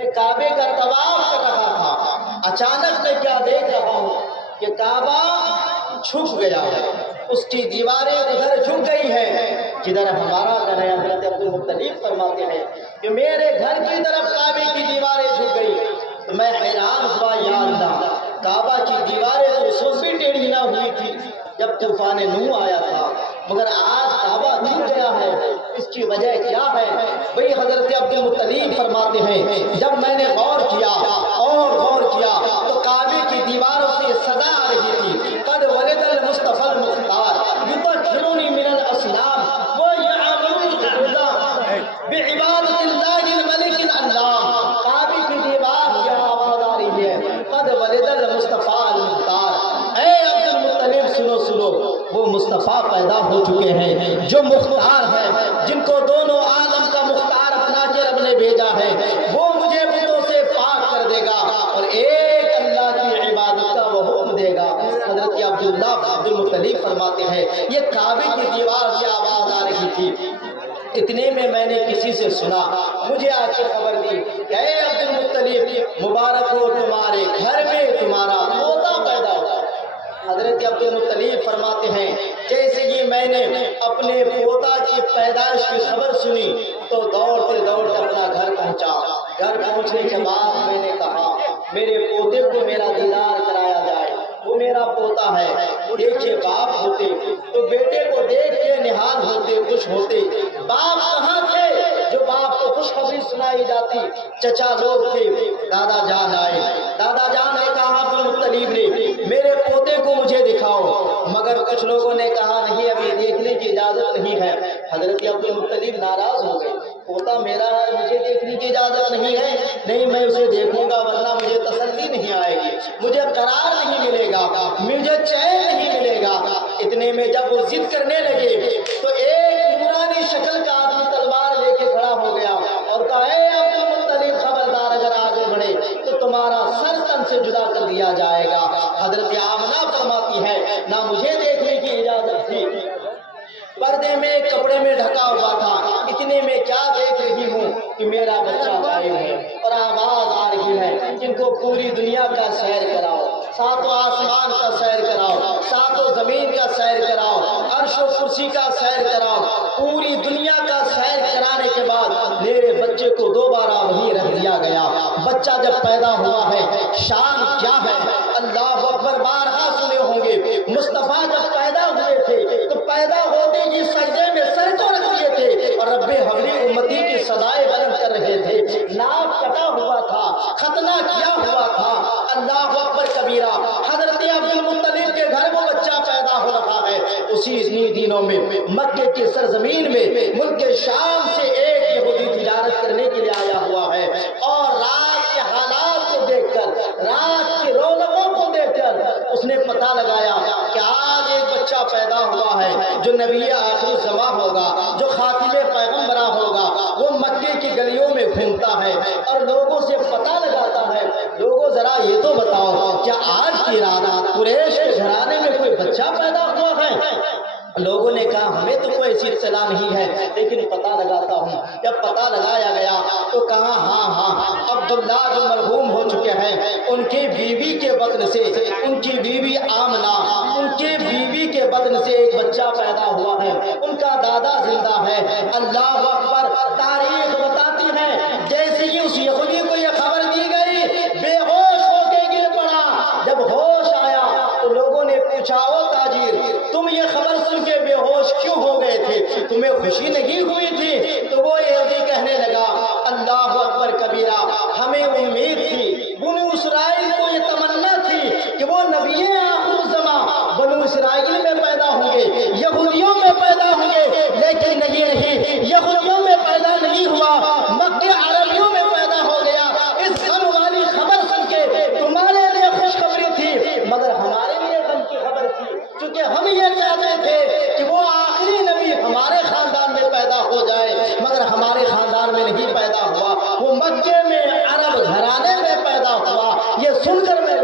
میں کعبے کا طواف کر رہا تھا، اچانک میں کیا دیکھ رہا ہوں کہ کعبہ جھک گیا ہے، اس کی دیواریں ادھر جھک گئی ہیں جدھر ہمارا گھر ہے۔ حضرت عبدالمطلب فرماتے ہیں کہ میرے گھر کی طرف کعبے کی دیواریں جھک گئی تو میں حیران ہوا، یا اللہ، کعبہ کی دیواریں تو اس وقت بھی ٹیڑھی نہ ہوئی تھی جب طوفان نوح آیا تھا، مگر آج کعبہ جھک گیا ہے، اس کی وجہ کیا ہے؟ وہی حضرت عبدالمطلب فرماتے ہیں جب میں نے غور کیا تو کعبے کی دیواروں سے صدا آ رہی تھی، قد ولد المصطفى المختار يطهرني من الاصنام ويعمر الحدود بعبادة الله الملك العلام۔ کعبے کی دیوار سے آواز آ رہی ہے، قد ولد المصطفى المختار، اے عبدالمطلب سنو، وہ مصطفیٰ پیدا ہو چکے ہیں جو مختار ہے، جن کو دونوں عالم کا مختار اپنا کے رب نے بھیجا ہے، وہ مجھے بتوں سے پاک کر دے گا اور ایک اللہ کی عبادت کا وہ حکم دے گا۔ حضرت عبدالمطلب فرماتے ہیں یہ کعبے کی دیوار سے آواز آ رہی تھی، اتنے میں نے کسی سے سنا، مجھے آ کے خبر دی کہ اے عبدالمطلب، مبارک ہو تمہارے گھر میں تمہارا پوتا پیدا ہوا۔ حضرت عبدالمطلب فرماتے ہیں جیسے ہی میں نے اپنے پوتا کی پیدائش کی خبر سنی تو دوڑتے اپنا گھر پہنچا۔ گھر پہنچنے کے بعد میں نے کہا میرے پوتے کو میرا دیدار کرایا جائے، وہ میرا پوتا ہے۔ دیکھیے باپ ہوتے تو بیٹے کو دیکھ کے نہال ہوتے، خوش ہوتے۔ باپ کہاں تھے جو باپ کو خوشخبری سنائی جاتی؟ چچا لوگ تھے، دادا جان آئے، دادا جان نے کہا عبدالمطلب نے میرے پوتے کو مجھے دکھاؤ، مگر کچھ لوگوں نے کہا نہیں، ابھی دیکھنے کی اجازت نہیں ہے۔ حضرت عبدالمطلب ناراض ہو گئے، پوتا میرا ہے، مجھے دیکھنے کی اجازت نہیں ہے، نہیں میں اسے دیکھوں گا ورنہ مجھے تسلی نہیں آئے گی، مجھے قرار نہیں ملے گا، مجھے چین نہیں ملے گا۔ اتنے میں جب وہ ضد کرنے لگے تو ایک نورانی شکل کا آدمی تلوار لے کے کھڑا ہو گیا اور کہا اے عبدالمطلب، خبردار اگر آگے بڑھے تو تمہارا سر تن سے جدا کر دیا جائے گا۔ حضرت آمنہ فرماتی ہے نہ مجھے دیکھنے کی اجازت تھی، پردے میں کپڑے میں ڈھکا ہوا تھا، اتنے میں کیا دیکھ رہی ہوں کہ میرا بچہ غائب ہے اور آواز آ رہی ہے ان کو پوری دنیا کا سیر کراؤ، ساتوں آسمان کا سیر کراؤ، ساتوں زمین کا سیر کراؤ، عرش و کرسی کا سیر کراؤ۔ پوری دنیا کا سیر کرانے کے بعد میرے بچے کو دوبارہ وہیں رکھ دیا گیا۔ بچہ جب پیدا ہوا ہے، شان کیا ہے، اللہ اکبر بارہا سنے ہوں گے، مصطفیٰ جب پیدا ہوئے تھے تو پیدا ہوتے ہی سجدے میں سر تو رکھ دیے تھے اور رب حبلی امتی کی صدائیں بلند کر رہے تھے۔ ناک کٹا ہوا تھا، ختنہ کیا ہوا تھا، اللہ اکبر کبیرہ۔ حضرت عبدالمطلب کے گھر وہ بچہ پیدا ہو رہا ہے۔ اسی دنوں میں مکے کی سرزمین میں ملک شام سے ایک یہودی تجارت کرنے کے لیے آیا ہوا ہے اور رات کے حالات کو دیکھ کر، رات کی رونقوں کو دیکھ کر اس نے پتہ لگایا کہ آج ایک بچہ پیدا ہوا ہے جو نبی آخری زمان ہوگا، جو خاتم پیغمبرہ ہوگا۔ وہ مکے کی گلیوں میں گھومتا ہے اور لوگوں سے پتہ لگاتا ہے، لوگوں ذرا یہ تو بتاؤ کیا آج کی رات قریش کے گھرانے میں کوئی بچہ پیدا ہوا ہے؟ لوگوں نے کہا ہمیں تو کوئی ایسی اطلاع نہیں ہے لیکن پتہ لگاتا ہوں۔ جب پتہ لگایا گیا تو کہا ہاں عبداللہ جو مرحوم ہو چکے ہیں ان کی بیوی کے بطن سے، ان کی بیوی آمنہ، ان کی بیوی کے بطن سے ایک بچہ پیدا ہوا ہے، ان کا دادا زندہ ہے۔ اللہ اکبر۔ تاریخ بتاتی ہے جیسے ہی اس یہودی کو یہ خبر دی گئی بے ہوش ہو کے گر پڑا۔ جب ہوش آیا تو لوگوں نے پوچھا او تاجر، تم یہ خبر سن کے بے ہوش کیوں ہو گئے تھے، تمہیں خوشی نہیں ہوئی تھی؟ تو وہ یہودی کہنے لگا اللہ اکبر کبیرہ، ہمیں امید تھی، بنو اسرائیل کو یہ تمنا تھی کہ وہ نبی آخر الزمان بنو اسرائیل میں پیدا ہوں گے، یہودیوں میں پیدا ہوں گے، لیکن نہیں، یہودیوں میں پیدا نہیں ہوا، مکے عربیوں میں پیدا ہو گیا۔ اس غم والی خبر سن کے تمہارے لیے خوشخبری تھی مگر ہمارے لیے غم کی خبر تھی، کیونکہ ہم یہ چاہتے تھے کہ وہ آخری نبی ہمارے خاندان میں پیدا ہو جائے مگر ہمارے خاندان میں نہیں پیدا ہوا، وہ مکے میں عرب گھرانے میں پیدا ہوا۔ یہ سن کر میں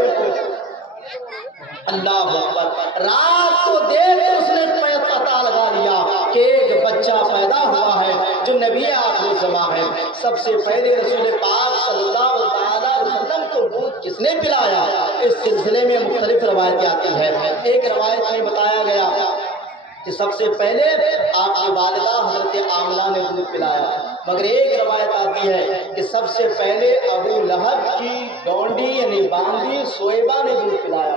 اللہ اکبر، رات کو دیکھ کر اس نے پتہ لگا لیا کہ ایک بچہ پیدا ہوا ہے جو نبی آخر زمان ہے۔ سب سے پہلے رسول پاک صلی اللہ کس نے پلایا؟ اس سلسلے میں مختلف روایتیں آتی ہیں۔ ایک روایت میں بتایا گیا کہ سب سے پہلے آپ کی والدہ حضرت آمنہ نے دودھ پلایا، مگر ایک روایت آتی ہے کہ سب سے پہلے ابو لہب کی ڈونڈی یعنی باندی سویبہ نے دودھ پلایا۔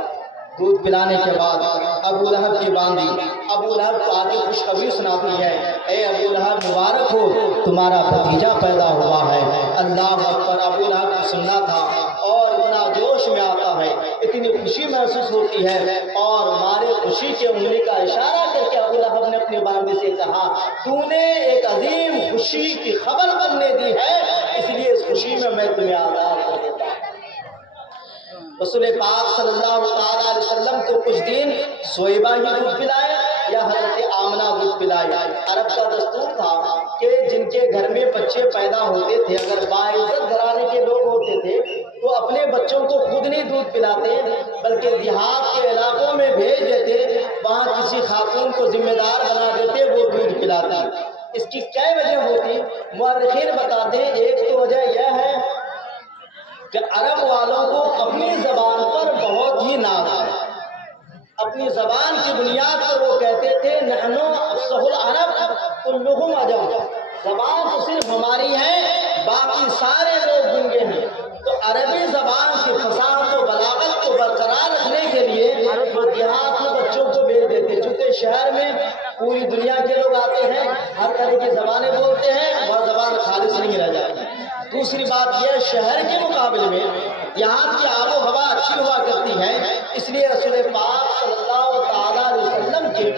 دودھ پلانے کے بعد ابو لہب کی باندی ابو لہب کو آگے خوشخبری سناتی ہے، اے ابو لہب مبارک ہو، تمہارا بھتیجا پیدا ہوا ہے۔ اللہ اکبر! ابو لہب کو سننا تھا اور اتنا جوش میں آتا ہے، اتنی خوشی محسوس ہوتی ہے، اور مارے خوشی کے انگلی کا اشارہ کر کے ابو لہب نے اپنی باندی سے کہا، تو نے ایک عظیم خوشی کی خبر کرنے دی ہے، اس لیے اس خوشی میں تمہیں آزاد کر دیتا ہوں۔ رسول پاک صلی اللہ تعالیٰ علیہ وسلم کو کچھ دن سویبہ ہی دودھ پلائے یا حضرت آمنہ دودھ پلائے۔ عرب کا دستور تھا کہ جن کے گھر میں بچے پیدا ہوتے تھے، اگر باعزت گھرانے کے لوگ ہوتے تھے تو اپنے بچوں کو خود نہیں دودھ پلاتے بلکہ دیہات کے علاقوں میں بھیج دیتے، وہاں کسی خاتون کو ذمہ دار بنا دیتے، وہ دودھ پلاتی۔ اس کی کئی وجہ ہوتی، مورخین بتاتے ہیں۔ ایک تو وجہ یہ ہے کہ عرب والوں کو اپنی زبان پر بہت ہی ناز ہے، اپنی زبان کی بنیاد پر وہ کہتے تھے نحنو افصح العرب کلہم عجم، زبان تو صرف ہماری ہے، باقی سارے لوگ گنگے ہیں۔ تو عربی زبان کی فصاحت و بلاغت کو برقرار رکھنے کے لیے وہ دیہات میں بچوں کو بھیج دیتے، چونکہ شہر میں پوری دنیا کے لوگ آتے ہیں، ہر طرح کی زبانیں بولتے ہیں، وہ زبان خالص نہیں رہ جاتی۔ دوسری بات یہ، شہر کے مقابلے میں یہاں کی آب و ہوا اچھی ہوا کرتی ہے، اس لیے رسول پاک صلی اللہ تعالیٰ علیہ وسلم کے